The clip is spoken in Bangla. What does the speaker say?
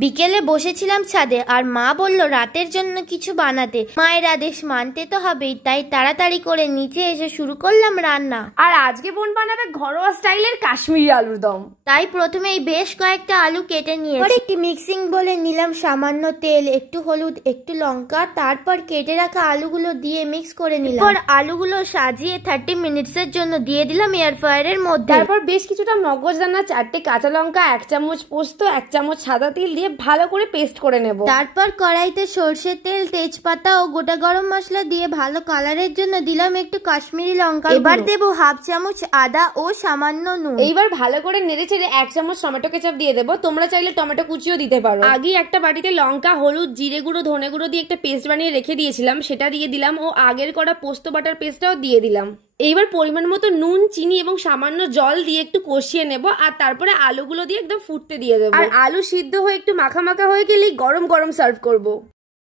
বিকেলে বসেছিলাম ছাদে, আর মা বলল রাতের জন্য কিছু বানাতে। মায়ের আদেশ মানতে তো হবেই, তাই তাড়াতাড়ি করে নিচে এসে শুরু করলাম রান্না। আর আজকে বোন বানাবে ঘরোয়া স্টাইলের কাশ্মীরি আলুর দম। তাই প্রথমেই বেশ কয়েকটা আলু কেটে নিয়ে একটি মিক্সিং বলে নিলাম সামান্য তেল, একটু হলুদ, একটু লঙ্কা, তারপর কেটে রাখা আলুগুলো দিয়ে মিক্স করে নিলাম। তারপর আলুগুলো সাজিয়ে 30 মিনিটসের জন্য দিয়ে দিলাম এয়ার ফ্রায়ারের মধ্যে। তারপর বেশ কিছুটা মগজদানা, 4টে কাঁচা লঙ্কা, 1 চামচ পোস্ত, 1 চামচ সাদা তিল দিয়ে ভালো করে পেস্ট করে নেব। তারপর কড়াইতে সরষের তেল, তেজপাতা ও গোটা গরম মশলা দিয়ে ভালো কালারের জন্য দিলাম একটু কাশ্মীরি লঙ্কা। এবার দেবো 1/2 চামচ আদা ও সামান্য নুন। এইবার ভালো করে নেড়ে ছেড়ে 1 চামচ টমেটো কেচাপ দিয়ে দেবো। তোমরা চাইলে টমেটো কুচিও দিতে পারো। আগে একটা বাটিতে লঙ্কা, হলুদ, জিরে গুঁড়ো, ধনে গুঁড়ো দিয়ে একটা পেস্ট বানিয়ে রেখে দিয়েছিলাম, সেটা দিয়ে দিলাম ও আগের করা পোস্ত বাটার পেস্টটাও দিয়ে দিলাম। এইবার পরিমাণ মতো নুন, চিনি এবং সামান্য জল দিয়ে একটু কষিয়ে নেব, আর তারপরে আলুগুলো দিয়ে একদম ফুটতে দিয়ে দেবো। আর আলু সিদ্ধ হয়ে একটু মাখা মাখা হয়ে গেলেই গরম গরম সার্ভ করব।